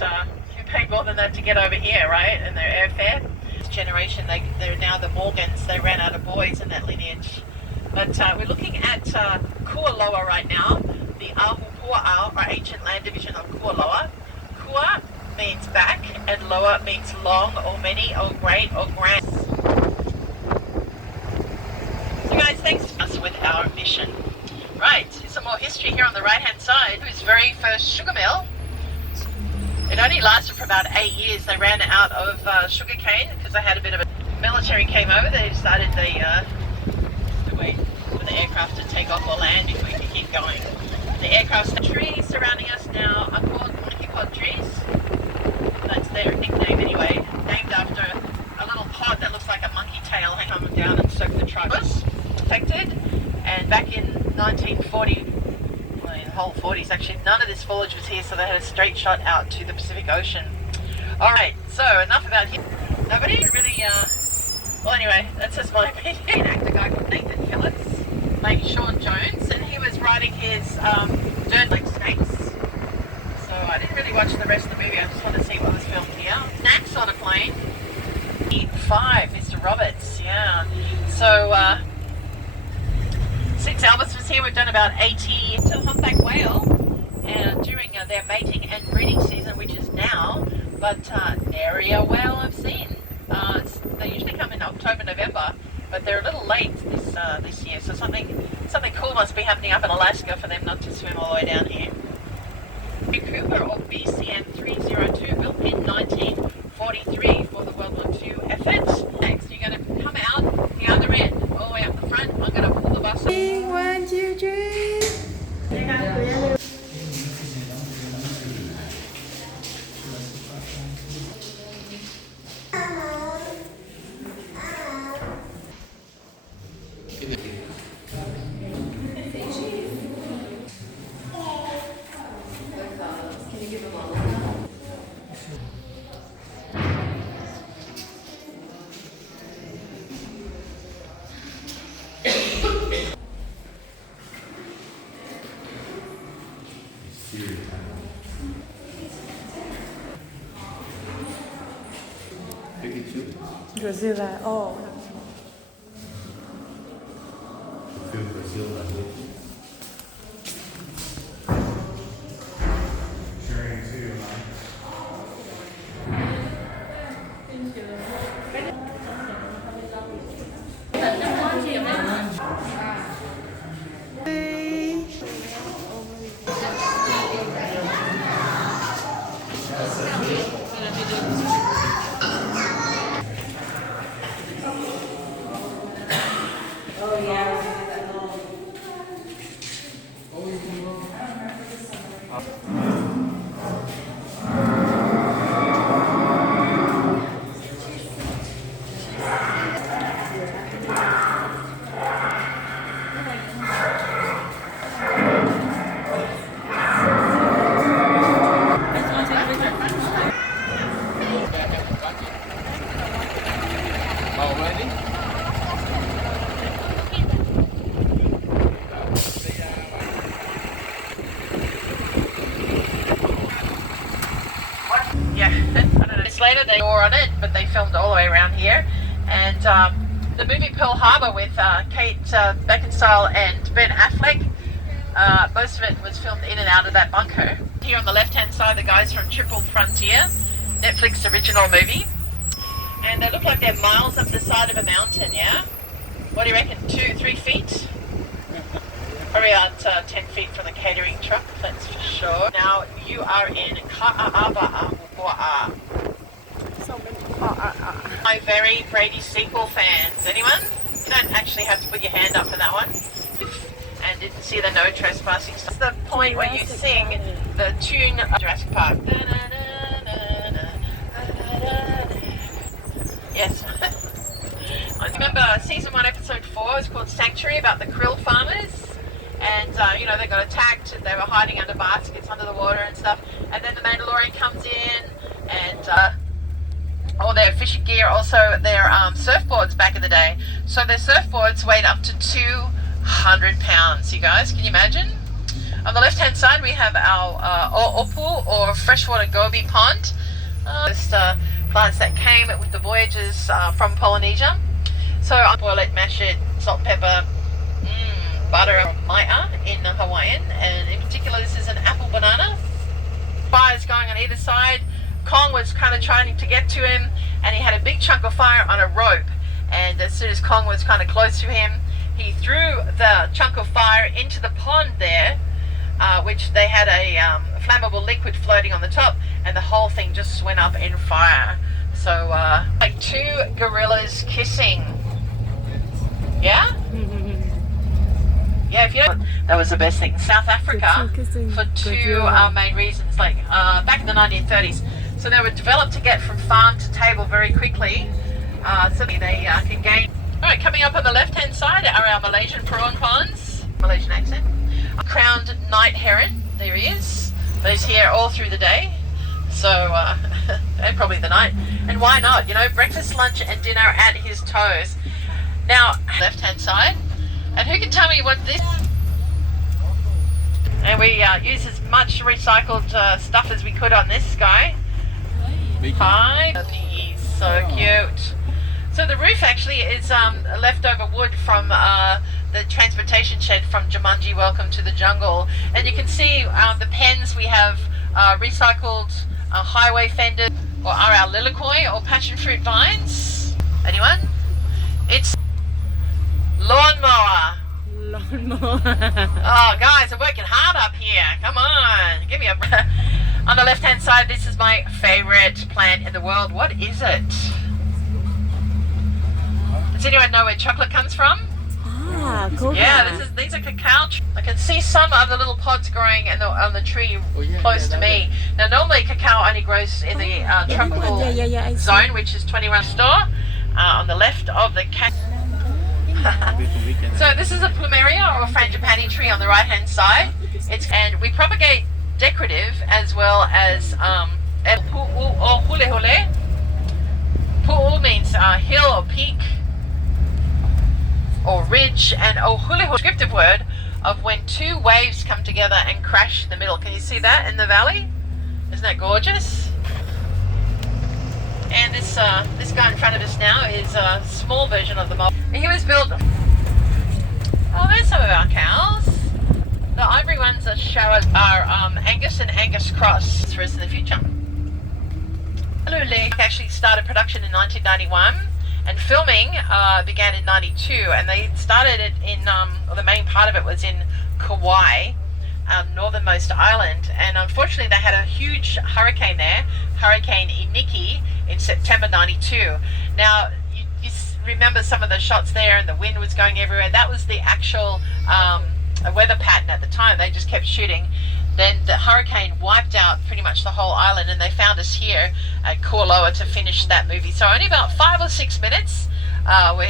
you paid more than that to get over here, right? And their airfare. This generation, they're now the Morgans. They ran out of boys in that lineage. But we're looking at Kualoa right now, the Ahupua'a, or ancient land division of Kualoa. Kua means back, and loa means long, or many, or great, or grand. So guys, thanks for us with our mission. Right, here's some more history here on the right-hand side. Whose very first sugar mill. It only lasted for about 8 years. They ran out of sugar cane because they had a bit of a military came over. They decided they wait for the aircraft to take off or land if we can keep going. The aircraft's trees surrounding us now are called monkey-pod trees. That's their nickname anyway. Named after a little pod that looks like a monkey tail hanging down and soaked the truck. Was affected, and back in 1940, well, in the whole 40s actually, none of this foliage was here, so they had a straight shot out to the Pacific Ocean. Alright, so enough about him. Nobody really, well anyway, that's just my opinion. A guy called Nathan Phillips, like Sean Jones, and he was riding his dirt like snakes. So I didn't really watch the rest of the movie, I just want to see what was filmed here. Snacks on a plane. 5, Mr. Roberts, yeah. So, since Elvis was here, we've done about 80 till humpback whale during their mating and breeding season, which is now. But area whale I've seen. They usually come in October, November, but they're a little late this year. So something cool must be happening up in Alaska for them not to swim all the way down here. Cooper, or BCM 302, built in 1943 for the World War II effort. Next, you're going to come out the other end, all the way up the front. I'm going to pull the bus. 1, 2, 3. Godzilla, oh. Later they were on it, but they filmed all the way around here. And the movie Pearl Harbor with Kate Beckinsale and Ben Affleck, most of it was filmed in and out of that bunker. Here on the left hand side, the guys from Triple Frontier, Netflix original movie, and they look like they're miles up the side of a mountain. Yeah, what do you reckon, 2-3 feet? Probably about 10 feet from the catering truck, that's for sure. Now you are in Ka'aaba Ahupua'a. My very Brady sequel fans. Anyone? You don't actually have to put your hand up for that one. And didn't see the no trespassing. That's the point where you sing the tune of Jurassic Park. Yes. I remember season 1 episode 4 was called Sanctuary, about the krill farmers. And they got attacked, they were hiding under baskets under the water and stuff. And then the Mandalorian comes in and all their fishing gear, also their surfboards back in the day. So their surfboards weighed up to 200 pounds, you guys, can you imagine? On the left-hand side, we have our opu, or freshwater goby pond. Just plants that came with the voyages from Polynesia. So I boil it, mash it, salt, pepper, butter, maia in Hawaiian, and in particular this is an apple banana. Fires going on either side. Kong was kind of trying to get to him, and he had a big chunk of fire on a rope, and as soon as Kong was kind of close to him, he threw the chunk of fire into the pond there, which they had a flammable liquid floating on the top, and the whole thing just went up in fire. So like two gorillas kissing. Yeah? Yeah, if you know, that was the best thing. South Africa, for two main reasons. Like back in the 1930s, so they were developed to get from farm to table very quickly, so they can gain. All right, coming up on the left-hand side are our Malaysian prawn ponds. Malaysian accent. Crowned night heron. There he is. But he's here all through the day, so and probably the night. And why not? You know, breakfast, lunch, and dinner at his toes. Now, left-hand side. And who can tell me what this... And we use as much recycled stuff as we could on this guy. Hi. He's so cute. So the roof actually is leftover wood from the transportation shed from Jumanji Welcome to the Jungle. And you can see the pens we have recycled highway fenders, or are our lilikoi or passion fruit vines. Anyone? It's lawnmower. Oh, guys, I'm working hard up here. Come on, give me a break. On the left-hand side, this is my favorite plant in the world. What is it? Does anyone know where chocolate comes from? Cool. Yeah, these are cacao. I can see some of the little pods growing on the tree close to me. Now, normally cacao only grows in the tropical zone, which is 21 store, on the left of the cat. So this is a plumeria or frangipani tree on the right hand side. And we propagate decorative as well as pu'u or hulehule. Pu'u means hill or peak or ridge, and hulehule, descriptive word of when two waves come together and crash in the middle. Can you see that in the valley? Isn't that gorgeous? And this guy in front of us now is a small version of the mob. He was built... Oh, there's some of our cows. The ivory ones that show us are Angus and Angus Cross for us in the future. Hello, Lee. Actually started production in 1991, and filming began in 92, and they started it in, or the main part of it was in Kauai, northernmost island, and unfortunately they had a huge hurricane there, Hurricane Iniki, in September 92. Now, you remember some of the shots there, and the wind was going everywhere. That was the actual weather pattern at the time. They just kept shooting. Then the hurricane wiped out pretty much the whole island, and they found us here at Kualoa to finish that movie. So only about 5 or 6 minutes we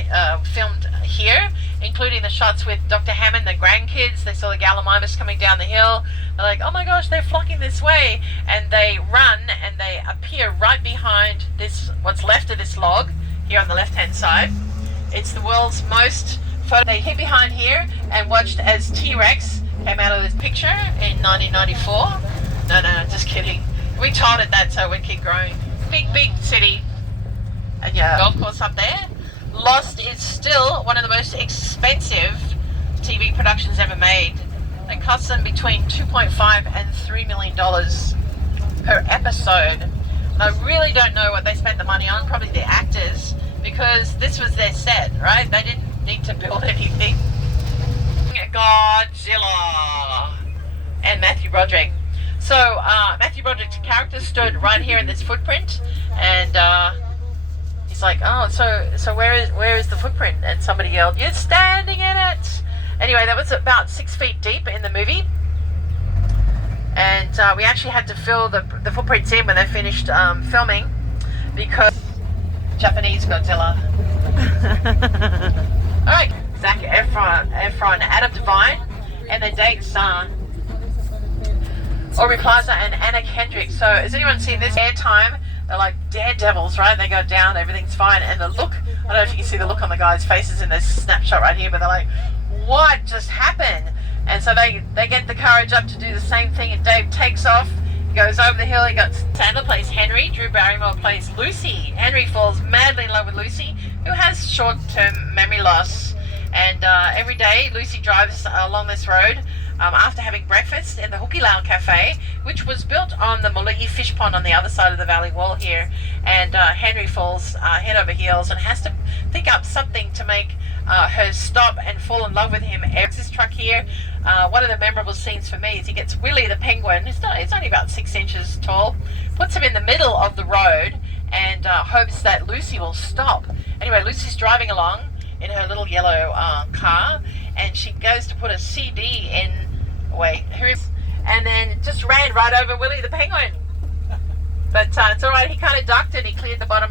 filmed here, including the shots with Dr. Hammond, the grandkids. They saw the Gallimimus coming down the hill. They're like, oh my gosh, they're flocking this way. And they run and they appear right behind this, what's left of this log here on the left-hand side. It's the world's most photo. They hid behind here and watched as T-Rex came out of this picture in 1994. No, just kidding. We told it that so it would keep growing. Big city. And yeah, golf course up there. Lost is still one of the most expensive TV productions ever made. It costs them between $2.5 and $3 million per episode. And I really don't know what they spent the money on, probably the actors, because this was their set, right? They didn't need to build anything. Godzilla and Matthew Broderick. So Matthew Broderick's character stood right here in this footprint, and he's like, oh, so where is the footprint? And somebody yelled, you're standing in it. Anyway, that was about 6 feet deep in the movie, and we actually had to fill the footprints in when they finished filming, because Japanese Godzilla. All right, Zac Efron, Adam Devine, and the dates Aubrey Plaza and Anna Kendrick. So has anyone seen this airtime? They're like daredevils, right? They go down, everything's fine, and the look, I don't know if you can see the look on the guys' faces in this snapshot right here, but they're like, what just happened? And so they get the courage up to do the same thing, and Dave takes off. He goes over the hill. He got Sandler plays Henry. Drew Barrymore plays Lucy. Henry falls madly in love with Lucy, who has short-term memory loss. And every day Lucy drives along this road after having breakfast in the Hukilau Cafe, which was built on the Moli'i fish pond on the other side of the valley wall here. And Henry falls head over heels and has to think up something to make her stop and fall in love with him. This truck here, one of the memorable scenes for me is he gets Willie the penguin, it's only about 6 inches tall, puts him in the middle of the road and hopes that Lucy will stop. Anyway, Lucy's driving along in her little yellow car, and she goes to put a CD in, and then just ran right over Willie the penguin. But it's all right, he kind of ducked and he cleared the bottom